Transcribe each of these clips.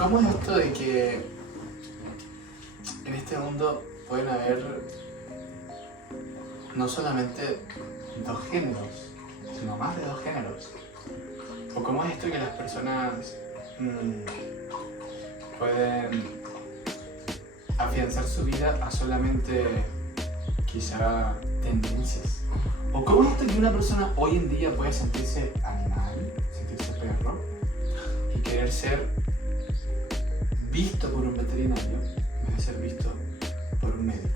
¿cómo es esto de que en este mundo pueden haber no solamente dos géneros, sino más de dos géneros? ¿O cómo es esto que las personas pueden afianzar su vida a solamente quizá tendencias? ¿O cómo es esto que una persona hoy en día puede sentirse animal, sentirse perro y querer ser visto por un veterinario en vez de ser visto por un médico?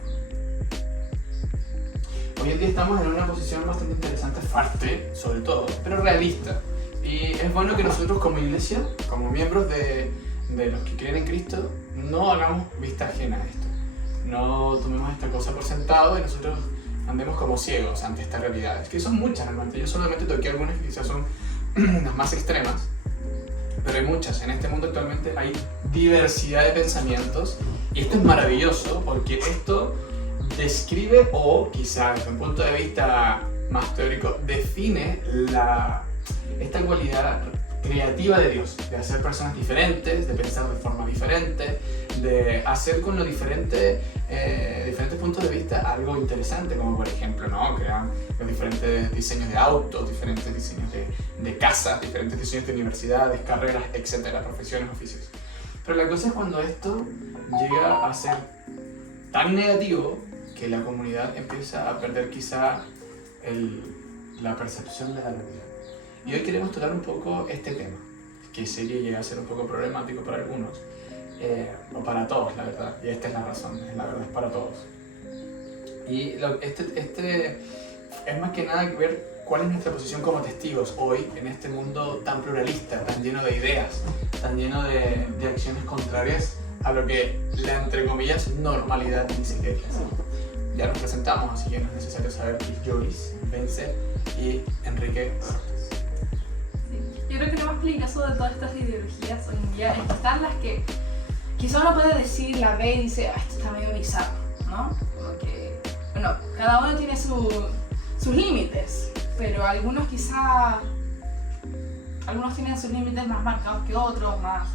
Hoy en día estamos en una posición bastante interesante, fuerte sobre todo, pero realista. Y es bueno que nosotros como iglesia, como miembros de los que creen en Cristo, no hagamos vista ajena a esto. No tomemos esta cosa por sentado y nosotros andemos como ciegos ante estas realidades, que son muchas realmente. Yo solamente toqué algunas que quizás son las más extremas, pero hay muchas. En este mundo actualmente hay diversidad de pensamientos y esto es maravilloso porque esto describe, o quizás desde un punto de vista más teórico, define esta cualidad creativa de Dios, de hacer personas diferentes, de pensar de forma diferente, de hacer con los diferentes puntos de vista algo interesante, como por ejemplo, ¿no? Crean los diferentes diseños de autos, diferentes diseños de casas, diferentes diseños de universidades, carreras, etcétera, profesiones, oficios. Pero la cosa es cuando esto llega a ser tan negativo que la comunidad empieza a perder quizá la percepción de la realidad. Y hoy queremos tocar un poco este tema, que sé que llega a ser un poco problemático para algunos, o para todos, la verdad, y esta es la razón, la verdad es para todos. Y este es más que nada ver cuál es nuestra posición como testigos hoy en este mundo tan pluralista, tan lleno de ideas, tan lleno de acciones contrarias a lo que la, entre comillas, normalidad dice que hay que hacer. Ya nos presentamos, así que no es necesario saber que Joyce, Vence y Enrique. Yo creo que lo más peligroso de todas estas ideologías hoy en día es que están las que quizá uno puede decir, la ve y dice, esto está medio bizarro, ¿no? Como que, bueno, cada uno tiene sus límites, pero algunos tienen sus límites más marcados que otros, más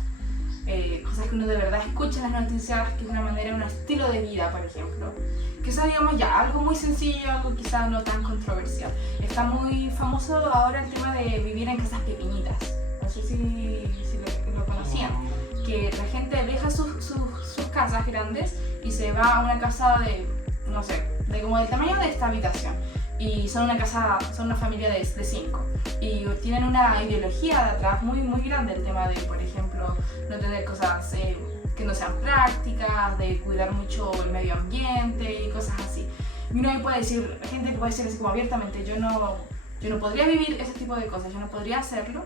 cosas que uno de verdad escucha en las noticias, que es una manera, un estilo de vida, por ejemplo. Quizá digamos ya, algo muy sencillo, algo quizá no tan controversial. Está muy famoso ahora el tema de vivir en casas pequeñitas. No sé si lo conocían. Que la gente deja sus casas grandes y se va a una casa de, no sé, de como del tamaño de esta habitación. Y son una familia de 5. Y tienen una ideología de atrás muy, muy grande, el tema de, por ejemplo, no tener cosas que no sean prácticas, de cuidar mucho el medio ambiente y cosas así. Y uno puede decir, gente que puede decir así como abiertamente, yo no podría vivir ese tipo de cosas, yo no podría hacerlo,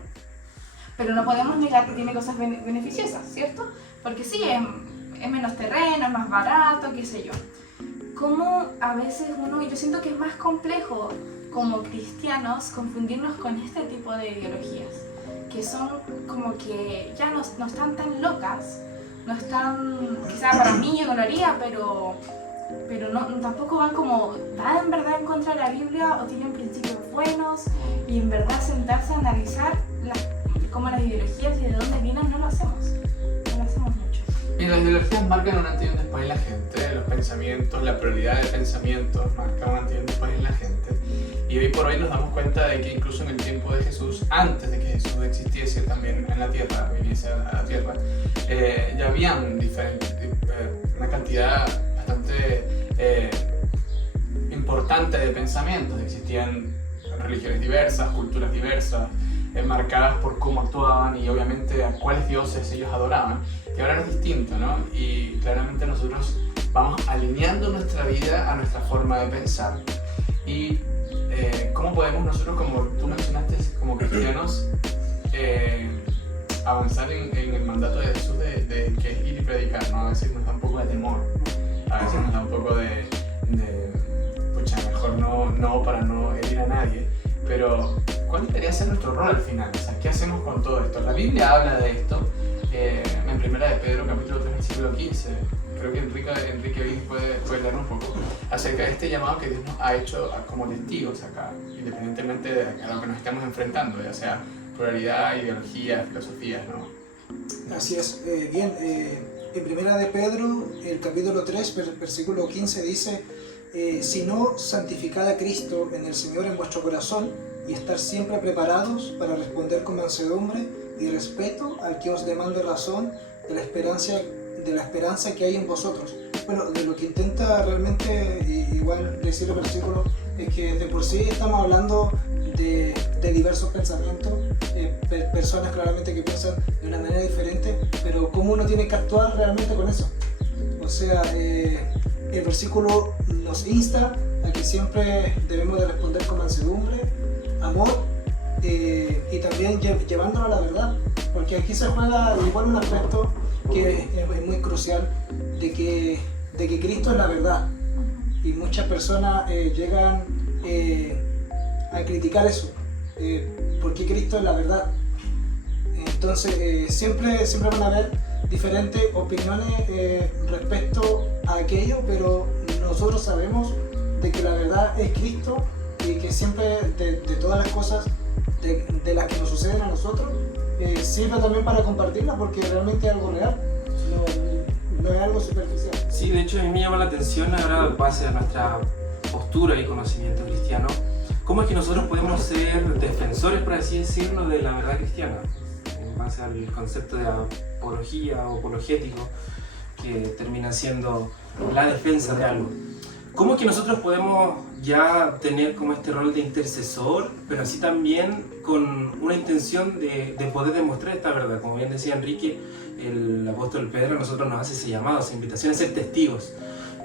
pero no podemos negar que tiene cosas beneficiosas, ¿cierto? Porque sí, es menos terreno, es más barato, qué sé yo. Como a veces yo siento que es más complejo como cristianos confundirnos con este tipo de ideologías, que son como que ya no están tan locas, no están, quizá para mí yo no lo haría, pero tampoco van en verdad en contra de la Biblia o tienen principios buenos, y en verdad sentarse a analizar cómo las ideologías y de dónde vienen no lo hacemos mucho. Y las ideologías marcan un antes y un después en la gente, los pensamientos, la pluralidad de pensamientos marca un antes y un después en la gente. Y hoy por hoy nos damos cuenta de que incluso en el tiempo de Jesús, antes de que Jesús existiese también en la tierra, viniese a la tierra, ya habían una cantidad bastante importante de pensamientos. Existían religiones diversas, culturas diversas, marcadas por cómo actuaban y obviamente a cuáles dioses ellos adoraban. Y ahora no es distinto, ¿no? Y claramente nosotros vamos alineando nuestra vida a nuestra forma de pensar. Y cómo podemos nosotros, como tú mencionaste, como cristianos, avanzar en el mandato de Jesús de que es ir y predicar, ¿no? A veces nos da un poco de temor, a veces nos da un poco de pucha, mejor no para no herir a nadie, pero ¿cuál debería ser nuestro rol al final? O sea, ¿qué hacemos con todo esto? La Biblia habla de esto en Primera de Pedro, capítulo 3, versículo 15. Creo que Enrique Viz puede leer un poco acerca de este llamado que Dios nos ha hecho como testigos acá, independientemente de a lo que nos estamos enfrentando, ya sea pluralidad, ideología, filosofías, ¿no? Así es, bien, en Primera de Pedro, el capítulo 3, versículo 15 dice: sino santificad a Cristo en el Señor en vuestro corazón y estar siempre preparados para responder con mansedumbre y respeto al que os demande razón de la esperanza que hay en vosotros. Bueno, de lo que intenta realmente igual decir el versículo es que de por sí estamos hablando de diversos pensamientos, personas claramente que piensan de una manera diferente, pero cómo uno tiene que actuar realmente con eso. O sea, el versículo nos insta a que siempre debemos de responder con mansedumbre, amor y también llevándolo a la verdad, porque aquí se juega igual un aspecto que es muy crucial de que Cristo es la verdad, y muchas personas llegan a criticar eso, porque Cristo es la verdad. Entonces siempre van a haber diferentes opiniones respecto a aquello, pero nosotros sabemos de que la verdad es Cristo y que siempre de todas las cosas de las que nos suceden a nosotros sirve también para compartirla, porque realmente es algo real, no es algo superficial. Sí, de hecho a mí me llama la atención ahora, en base a nuestra postura y conocimiento cristiano, cómo es que nosotros podemos ser defensores, por así decirlo, de la verdad cristiana, en base al concepto de apología o apologético, que termina siendo la defensa de algo. ¿Cómo es que nosotros podemos ya tener como este rol de intercesor, pero así también con una intención de poder demostrar esta verdad? Como bien decía Enrique, el apóstol Pedro a nosotros nos hace ese llamado, esa invitación a ser testigos,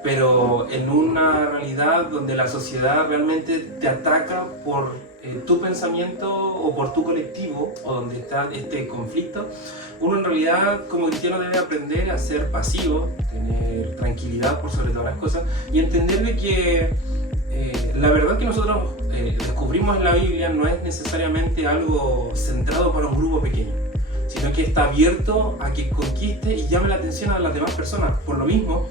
pero en una realidad donde la sociedad realmente te ataca por tu pensamiento o por tu colectivo, o donde está este conflicto. Uno en realidad como cristiano debe aprender a ser pasivo, tener tranquilidad por sobre todas las cosas y entender de que la verdad que nosotros descubrimos en la Biblia no es necesariamente algo centrado para un grupo pequeño, sino que está abierto a que conquiste y llame la atención a las demás personas. Por lo mismo,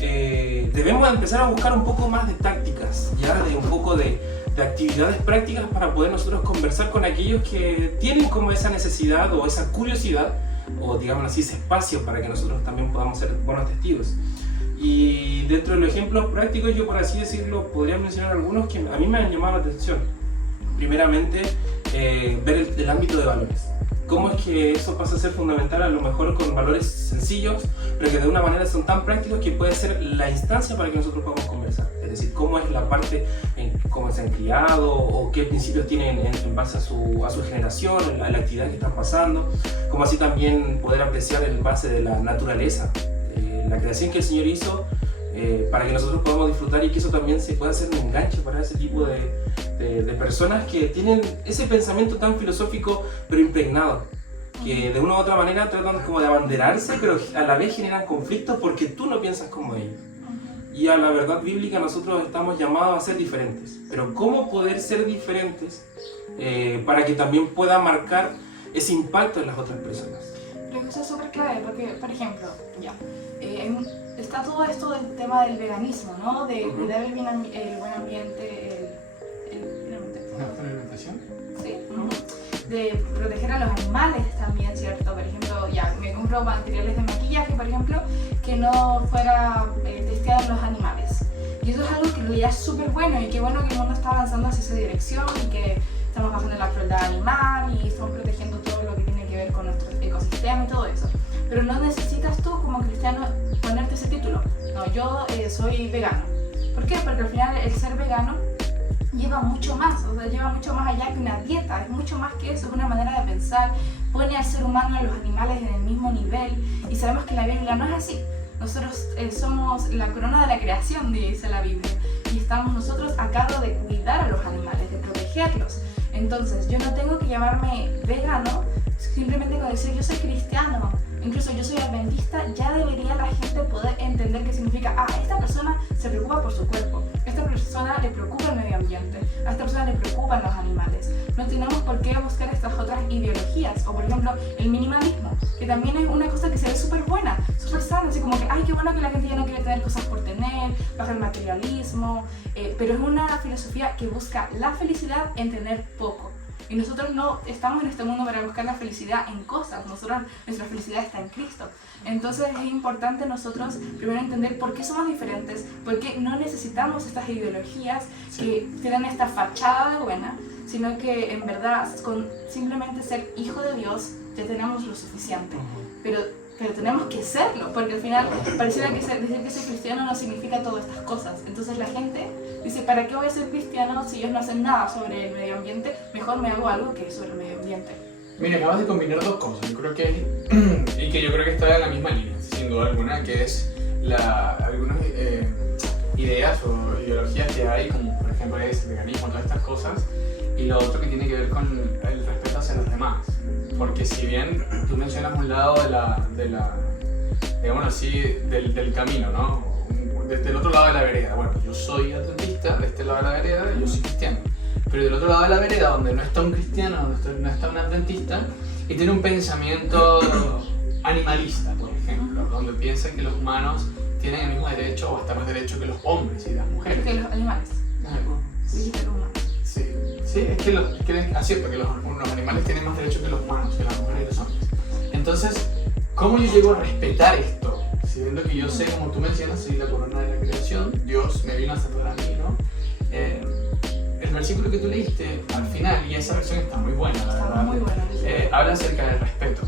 debemos empezar a buscar un poco más de tácticas, ya de un poco de actividades prácticas para poder nosotros conversar con aquellos que tienen como esa necesidad o esa curiosidad, o digamos así, ese espacio para que nosotros también podamos ser buenos testigos. Y dentro de los ejemplos prácticos, yo por así decirlo, podría mencionar algunos que a mí me han llamado la atención. Primeramente, ver el ámbito de valores. Cómo es que eso pasa a ser fundamental, a lo mejor con valores sencillos, pero que de una manera son tan prácticos que puede ser la instancia para que nosotros podamos conversar. Es decir, cómo es la parte, cómo se han criado, o qué principios tienen en base a su generación, a la actividad que están pasando, como así también poder apreciar en base de la naturaleza, la creación que el Señor hizo, para que nosotros podamos disfrutar, y que eso también se pueda hacer un enganche para ese tipo de personas que tienen ese pensamiento tan filosófico pero impregnado, que de una u otra manera tratan como de abanderarse, pero a la vez generan conflictos porque tú no piensas como ellos. Y a la verdad bíblica nosotros estamos llamados a ser diferentes, pero ¿cómo poder ser diferentes para que también pueda marcar ese impacto en las otras personas? Creo que eso es súper clave, porque, por ejemplo, está todo esto del tema del veganismo, ¿no? De cuidar el buen ambiente, ¿Una alimentación? Sí. De proteger a los animales también, ¿cierto? Por ejemplo, me compro materiales de maquillaje, por ejemplo, que no fuera testeado en los animales. Y eso es algo que en realidad es súper bueno, y qué bueno que el mundo está avanzando hacia esa dirección, y que estamos bajando la crueldad animal y estamos protegiendo todo lo que tiene que ver con nuestro ecosistema y todo eso. Pero no necesitas tú como cristiano ponerte ese título. No, yo soy vegano. ¿Por qué? Porque al final el ser vegano lleva mucho más, o sea, lleva mucho más allá que una dieta, es mucho más que eso, es una manera de pensar, pone al ser humano y a los animales en el mismo nivel, y sabemos que la Biblia no es así. Nosotros somos la corona de la creación, dice la Biblia, y estamos nosotros a cargo de cuidar a los animales, de protegerlos. Entonces, yo no tengo que llamarme vegano simplemente con decir yo soy cristiano, incluso yo soy adventista. Ya debería la gente poder entender qué significa, esta persona se preocupa por su cuerpo, a esta persona le preocupa el medio ambiente, a esta persona le preocupan los animales. No tenemos por qué buscar estas otras ideologías, o por ejemplo el minimalismo, que también es una cosa que se ve súper buena, súper sana, así como que qué bueno que la gente ya no quiere tener cosas por tener, baja el materialismo, pero es una filosofía que busca la felicidad en tener poco. Y nosotros no estamos en este mundo para buscar la felicidad en cosas, nuestra felicidad está en Cristo. Entonces es importante nosotros primero entender por qué somos diferentes, por qué no necesitamos estas ideologías que tienen esta fachada de buena, sino que en verdad con simplemente ser hijo de Dios ya tenemos lo suficiente. Pero tenemos que serlo, porque al final pareciera que decir que soy cristiano no significa todas estas cosas. Entonces la gente dice, ¿para qué voy a ser cristiano si ellos no hacen nada sobre el medio ambiente? Mejor me hago algo que es sobre el medio ambiente. Mira, acabas de combinar dos cosas, yo creo que, y que yo creo que está en la misma línea, sin duda alguna, que es algunas ideas o ideologías que hay, como por ejemplo el veganismo, todas estas cosas, y lo otro que tiene que ver con el respeto hacia los demás. Porque si bien tú mencionas un lado digamos así, del camino, ¿no? Desde el otro lado de la vereda, bueno, yo soy adventista, de este lado de la vereda yo soy cristiano. Pero del otro lado de la vereda, donde no está un cristiano, donde no está un adventista, y tiene un pensamiento animalista, por ejemplo, donde piensa que los humanos tienen el mismo derecho o hasta más derecho que los hombres y las mujeres. Que los animales. Sí, que los humanos. Sí, es que acierto que los animales tienen más derechos que los humanos, que las mujeres y los hombres. Entonces, ¿cómo yo llego a respetar esto? Siendo que yo sé, como tú mencionas, soy la corona de la creación, Dios me vino a salvar a mí, ¿no? El versículo que tú leíste al final, y esa versión está muy buena, la verdad, muy buena, habla acerca del respeto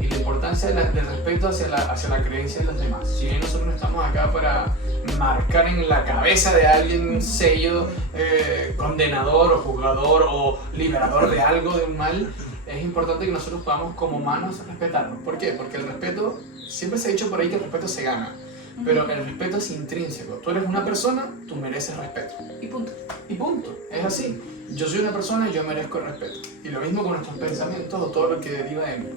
y la importancia del respeto hacia la creencia de los demás. Si bien nosotros no estamos acá para marcar en la cabeza de alguien un sello condenador o juzgador o liberador de algo, de un mal, es importante que nosotros podamos como humanos respetarnos. ¿Por qué? Porque el respeto, siempre se ha dicho por ahí que el respeto se gana, pero el respeto es intrínseco. Tú eres una persona, tú mereces respeto. Y punto. Y punto, es así. Yo soy una persona y yo merezco el respeto. Y lo mismo con nuestros pensamientos o todo lo que deriva de mí.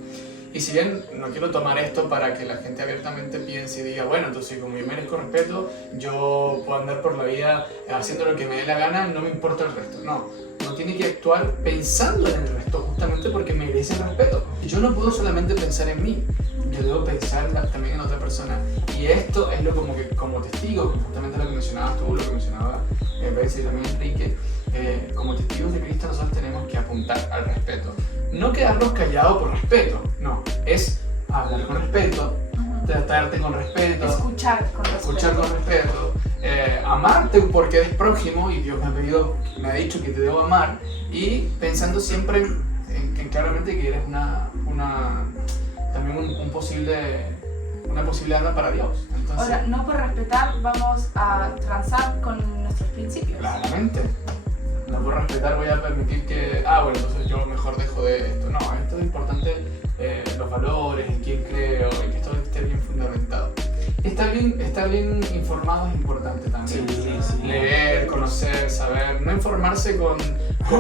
Y si bien no quiero tomar esto para que la gente abiertamente piense y diga, bueno, entonces como yo merezco respeto, yo puedo andar por la vida haciendo lo que me dé la gana, no me importa el resto. No, uno tiene que actuar pensando en el resto, justamente porque merece el respeto. Yo no puedo solamente pensar en mí, yo debo pensar también en otra persona. Y esto es lo como testigo, justamente lo que mencionabas tú, lo que mencionaba Betsy y también Enrique, como testigos de Cristo nosotros tenemos que apuntar al respeto. No quedarnos callados por respeto, no, es hablar con respeto, tratarte con respeto, escuchar con respeto, amarte porque eres prójimo y Dios me ha dicho que te debo amar, y pensando siempre en claramente que eres también una posible arma para Dios. Entonces, ahora, no por respetar vamos a transar con nuestros principios. Claramente. No por respetar voy a permitir que, bueno, entonces yo mejor dejo de esto. No, esto es importante, los valores, en quién creo, en que esto esté bien fundamentado. Estar bien informado es importante también. Sí. Leer, conocer, saber, no informarse con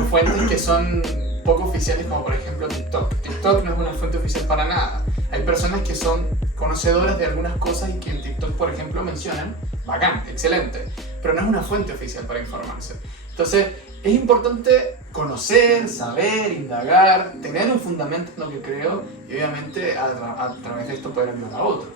fuentes que son poco oficiales, como por ejemplo TikTok. TikTok no es una fuente oficial para nada. Hay personas que son conocedoras de algunas cosas y que en TikTok, por ejemplo, mencionan, bacán, excelente, pero no es una fuente oficial para informarse. Entonces, es importante conocer, saber, indagar, tener un fundamento en lo que creo y obviamente a través de esto poder ayudar a otros.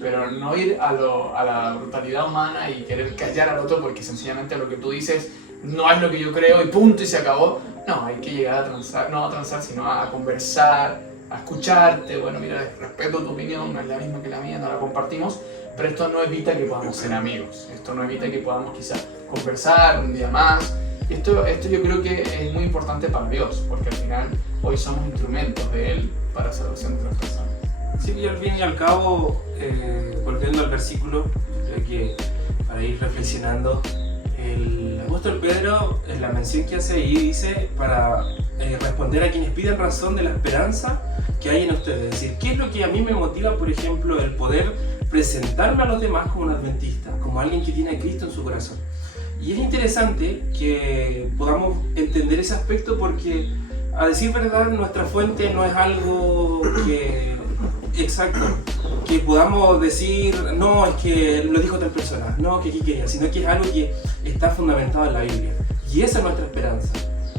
Pero no ir a la brutalidad humana y querer callar al otro porque sencillamente lo que tú dices no es lo que yo creo y punto y se acabó. No, hay que llegar a transar, no a transar, sino a conversar, a escucharte. Bueno, mira, respeto tu opinión, no es la misma que la mía, no la compartimos, pero esto no evita que podamos ser amigos. Esto no evita que podamos quizás conversar un día más. Esto yo creo que es muy importante para Dios, porque al final hoy somos instrumentos de Él para salvación de otras personas. Sí, y al fin y al cabo, volviendo al versículo, creo que para ir reflexionando, el apóstol Pedro, en la mención que hace ahí, dice para responder a quienes piden razón de la esperanza que hay en ustedes. Es decir, ¿qué es lo que a mí me motiva, por ejemplo, el poder presentarme a los demás como un adventista, como alguien que tiene a Cristo en su corazón? Y es interesante que podamos entender ese aspecto porque, a decir verdad, nuestra fuente no es algo exacto, que podamos decir, no, es que lo dijo tal persona, no, que aquí quería, sino que es algo que está fundamentado en la Biblia. Y esa es nuestra esperanza.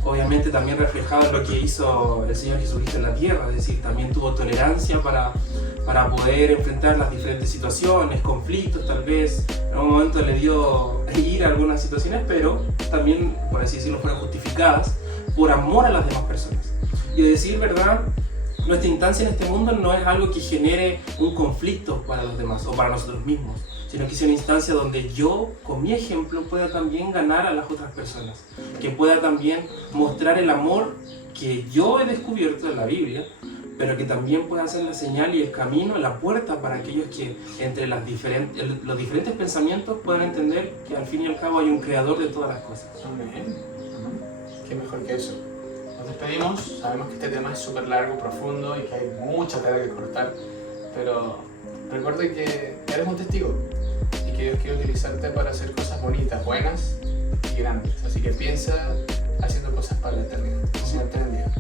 Obviamente también reflejado en lo que hizo el Señor Jesucristo en la tierra, es decir, también tuvo tolerancia para poder enfrentar las diferentes situaciones, conflictos tal vez. En un momento le dio ira a algunas situaciones, pero también, por así decirlo, fueron justificadas por amor a las demás personas. Y de decir verdad, nuestra instancia en este mundo no es algo que genere un conflicto para los demás o para nosotros mismos, sino que sea una instancia donde yo, con mi ejemplo, pueda también ganar a las otras personas, que pueda también mostrar el amor que yo he descubierto en la Biblia, pero que también pueda ser la señal y el camino, la puerta para aquellos que entre los diferentes pensamientos puedan entender que al fin y al cabo hay un creador de todas las cosas. Amén. Qué mejor que eso. Nos despedimos, sabemos que este tema es súper largo, profundo y que hay mucha tela que cortar, pero recuerde que eres un testigo y que Dios quiere utilizarte para hacer cosas bonitas, buenas y grandes. Así que piensa haciendo cosas para la eternidad. El Señor te bendiga.